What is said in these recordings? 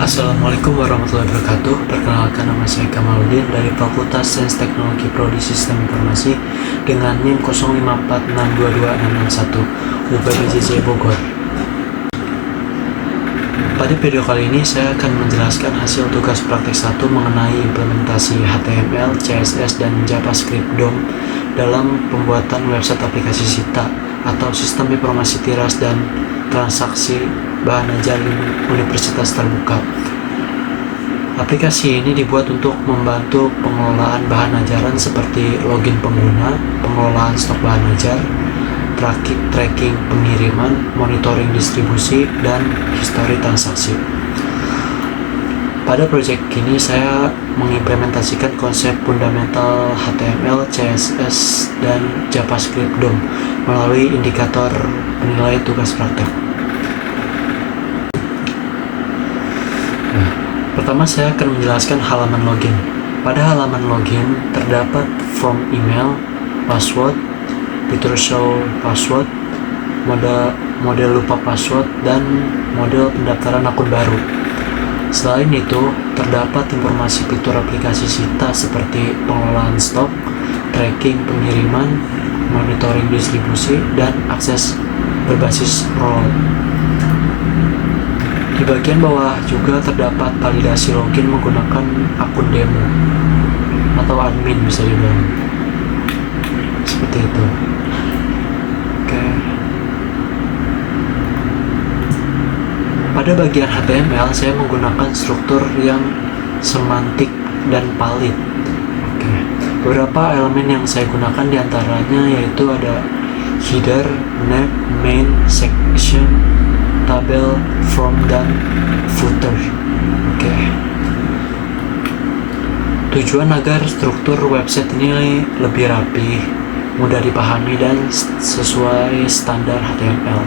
Assalamualaikum warahmatullahi wabarakatuh. Perkenalkan, nama saya Kamaludin dari Fakultas Sains Teknologi Prodi Sistem Informasi dengan NIM 05462261 UPBJJ Bogor. Pada video kali ini saya akan menjelaskan hasil tugas praktik 1 mengenai implementasi HTML, CSS, dan JavaScript DOM dalam pembuatan website aplikasi SITA atau Sistem Informasi Tiras dan Transaksi Bahan Ajar Universitas Terbuka. Aplikasi ini dibuat untuk membantu pengelolaan bahan ajaran seperti login pengguna, pengelolaan stok bahan ajar, tracking pengiriman, monitoring distribusi, dan histori transaksi. Pada proyek ini saya mengimplementasikan konsep fundamental HTML, CSS, dan JavaScript DOM melalui indikator penilaian tugas praktek. Pertama, saya akan menjelaskan halaman login. Pada halaman login terdapat form email, password, fitur show password, model lupa password, dan model pendaftaran akun baru. Selain itu, terdapat informasi fitur aplikasi SITA seperti pengelolaan stok, tracking pengiriman, monitoring distribusi, dan akses berbasis role. Di bagian bawah juga terdapat validasi login menggunakan akun demo atau admin, bisa dibilang seperti itu. Oke. Pada bagian HTML saya menggunakan struktur yang semantik dan valid. Oke. Beberapa elemen yang saya gunakan diantaranya yaitu ada header, nav, main, section, tabel, form, dan footer. Oke. Tujuan agar struktur website ini lebih rapi, mudah dipahami, dan sesuai standar HTML.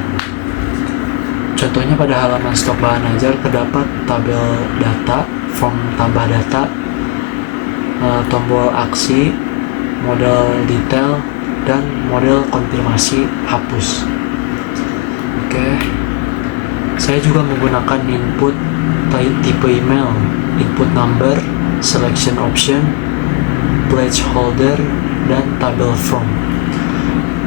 Contohnya pada halaman stok bahan ajar terdapat tabel data, form tambah data, tombol aksi, model detail, dan model konfirmasi hapus. Oke. Saya juga menggunakan input tipe email, input number, selection option, placeholder, dan tabel form.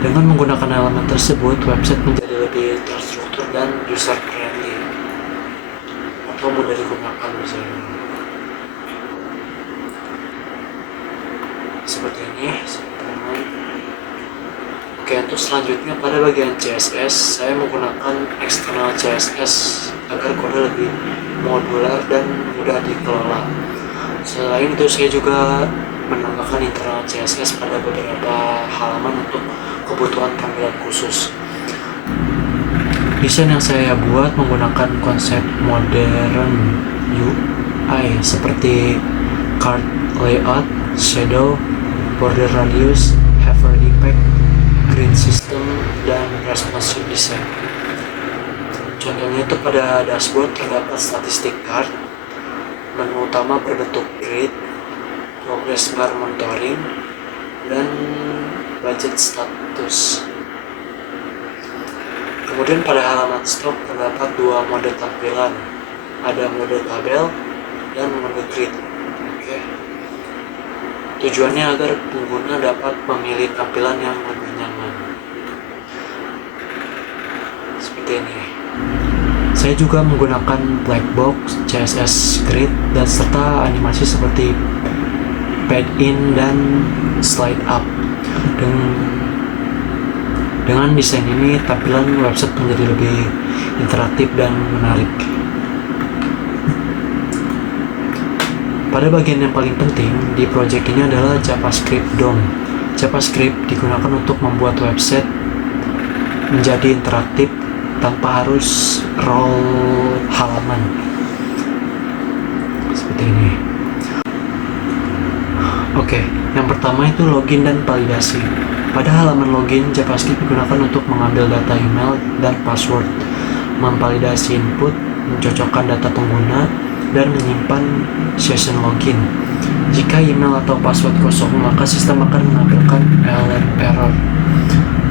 Dengan menggunakan elemen tersebut, website menjadi lebih terstruktur dan user friendly atau mudah digunakan misalnya. Seperti ini. Oke, untuk selanjutnya pada bagian CSS, saya menggunakan external CSS agar kode lebih modular dan mudah dikelola. Selain itu, saya juga menambahkan internal CSS pada beberapa halaman untuk kebutuhan tampilan khusus. Desain yang saya buat menggunakan konsep modern UI seperti card layout, shadow, border radius, hover effect, grid system, dan responsive design. Contohnya itu pada dashboard terdapat statistik card, menu utama berbentuk grid, progress bar monitoring, dan budget status. Kemudian pada halaman stok terdapat dua mode tampilan, ada mode tabel dan mode grid. Oke. Tujuannya agar pengguna dapat memilih tampilan yang lebih nyaman. Seperti ini. Saya juga menggunakan black box, CSS grid, dan serta animasi seperti pad in dan slide up. Dengan desain ini, tampilan website menjadi lebih interaktif dan menarik. Pada bagian yang paling penting di project ini adalah JavaScript DOM. JavaScript digunakan untuk membuat website menjadi interaktif tanpa harus roll halaman. Seperti ini. Oke, yang pertama itu login dan validasi. Pada halaman login, JavaScript digunakan untuk mengambil data email dan password, memvalidasi input, mencocokkan data pengguna, dan menyimpan session login. Jika email atau password kosong, maka sistem akan menampilkan error.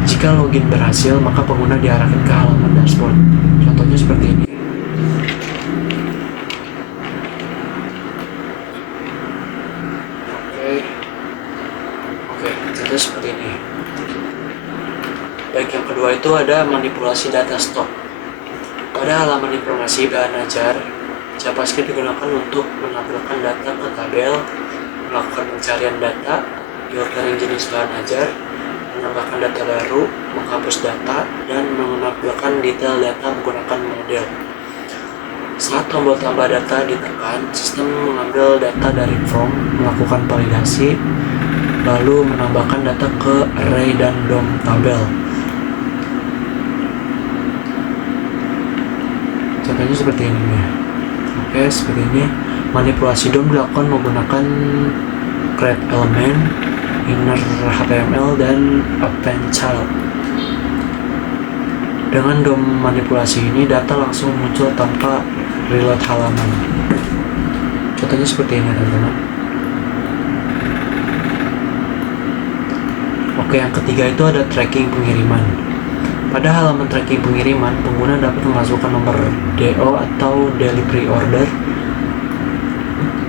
Jika login berhasil, maka pengguna diarahkan ke halaman dashboard. Contohnya seperti ini. itu ada manipulasi data stok. Pada halaman informasi bahan ajar, JavaScript digunakan untuk menampilkan data ke tabel, melakukan pencarian data, diordering jenis bahan ajar, menambahkan data baru, menghapus data, dan menampilkan detail data menggunakan model. Saat tombol tambah data ditekan, sistem mengambil data dari from, melakukan validasi, lalu menambahkan data ke array dan DOM tabel. Contohnya seperti ini ya. Oke, seperti ini. Manipulasi DOM dilakukan menggunakan create element, inner HTML, dan append child. Dengan DOM manipulasi ini, data langsung muncul tanpa reload halaman. Contohnya seperti ini, teman-teman. Oke, yang ketiga itu ada tracking pengiriman. Pada halaman tracking pengiriman, pengguna dapat memasukkan nomor DO atau delivery order.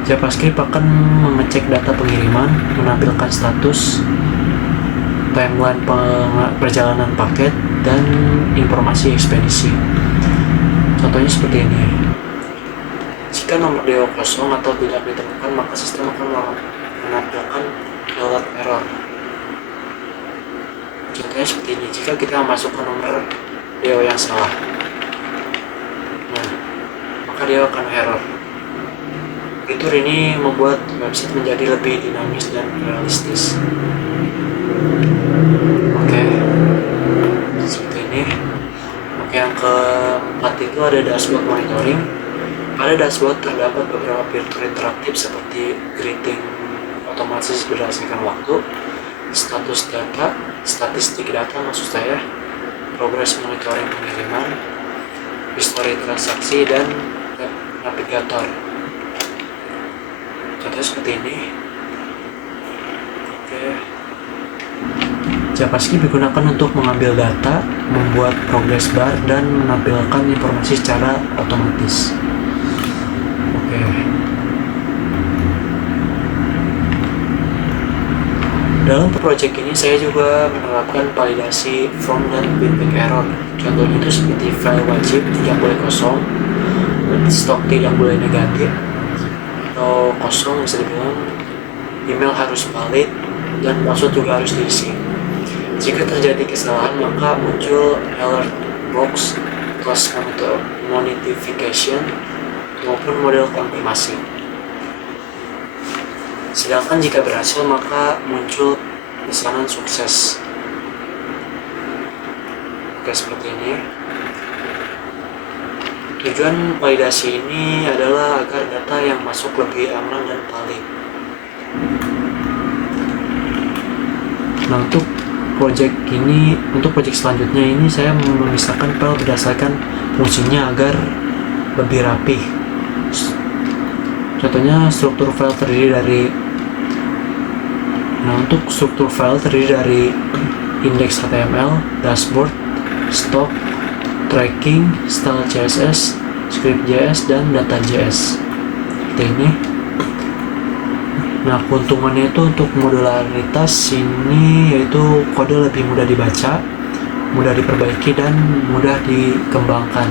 JavaScript akan mengecek data pengiriman, menampilkan status, timeline perjalanan paket, dan informasi ekspedisi. Contohnya seperti ini. Jika nomor DO kosong atau tidak ditemukan, maka sistem akan menampilkan alert error. Contohnya seperti ini. Jika kita masukkan nomor DO yang salah, maka dia akan error. Fitur ini membuat website menjadi lebih dinamis dan realistis. Oke, seperti ini. Oke, yang keempat itu ada dashboard monitoring. Pada dashboard terdapat beberapa fitur interaktif seperti greeting otomatis berdasarkan waktu, status data, statistik data maksud saya, progress monitoring pengiriman, history transaksi, dan navigator. Contohnya seperti ini. Oke. JavaScript digunakan untuk mengambil data, membuat progress bar, dan menampilkan informasi secara otomatis. Oke. Dalam project ini saya juga menerapkan validasi from dan feedback error. Contohnya itu seperti file wajib tidak boleh kosong, stok tidak boleh negatif, atau kosong bisa dibilang, email harus valid, dan password juga harus diisi. Jika terjadi kesalahan, maka muncul alert box, plus notification, maupun model konfirmasi. Sedangkan jika berhasil, maka muncul pesanan sukses. Oke, seperti ini. Tujuan validasi ini adalah agar data yang masuk lebih aman dan valid. Nah, untuk project selanjutnya ini saya memisahkan file berdasarkan fungsinya agar lebih rapih. Contohnya struktur file terdiri dari index HTML, dashboard, stock, tracking, style CSS, script JS, dan data JS. Seperti ini. Nah, keuntungannya itu untuk modularitas ini yaitu kode lebih mudah dibaca, mudah diperbaiki, dan mudah dikembangkan.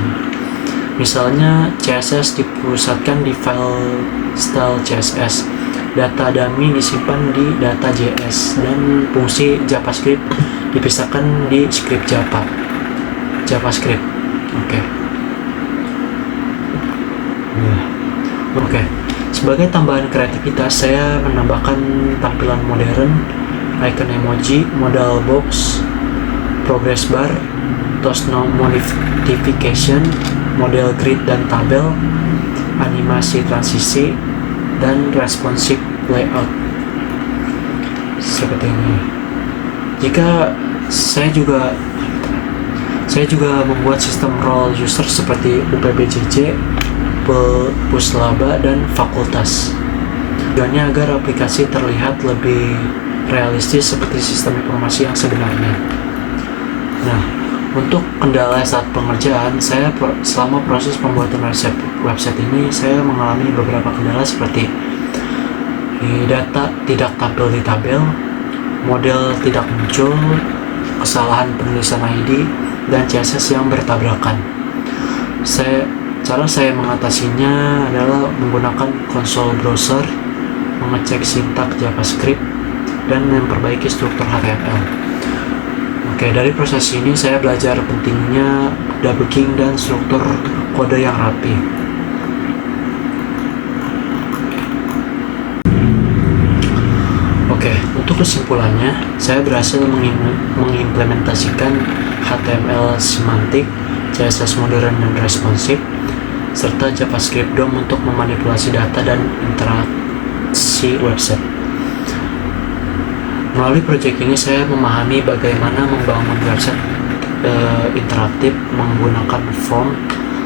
Misalnya CSS dipusatkan di file style CSS, data dummy disimpan di data JS, dan fungsi JavaScript dipisahkan di script JavaScript. Oke. Sebagai tambahan kreativitas, saya menambahkan tampilan modern, icon emoji, modal box, progress bar, toast notification, model grid dan tabel, animasi transisi, dan responsive layout. Seperti ini. Jika saya juga membuat sistem role user seperti UPBJJ, Puslaba, dan fakultas. Tujuannya agar aplikasi terlihat lebih realistis seperti sistem informasi yang sebenarnya. Nah, untuk kendala saat pengerjaan, selama proses pembuatan website ini, saya mengalami beberapa kendala seperti data tidak tampil di tabel, model tidak muncul, kesalahan penulisan ID, dan CSS yang bertabrakan. Cara saya mengatasinya adalah menggunakan konsol browser, mengecek sintak JavaScript, dan memperbaiki struktur HTML. Oke, dari proses ini saya belajar pentingnya debugging dan struktur kode yang rapi. Oke, untuk kesimpulannya, saya berhasil mengimplementasikan HTML semantik, CSS modern dan responsif, serta JavaScript DOM untuk memanipulasi data dan interaksi website. Melalui proyek ini saya memahami bagaimana membangun website interaktif menggunakan form,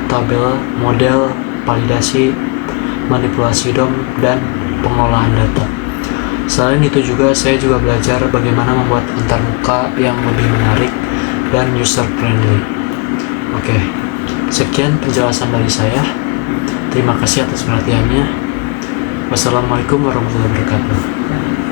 tabel, model, validasi, manipulasi DOM, dan pengolahan data. Selain itu saya juga belajar bagaimana membuat antarmuka yang lebih menarik dan user friendly. Oke, sekian penjelasan dari saya. Terima kasih atas perhatiannya. Wassalamualaikum warahmatullahi wabarakatuh.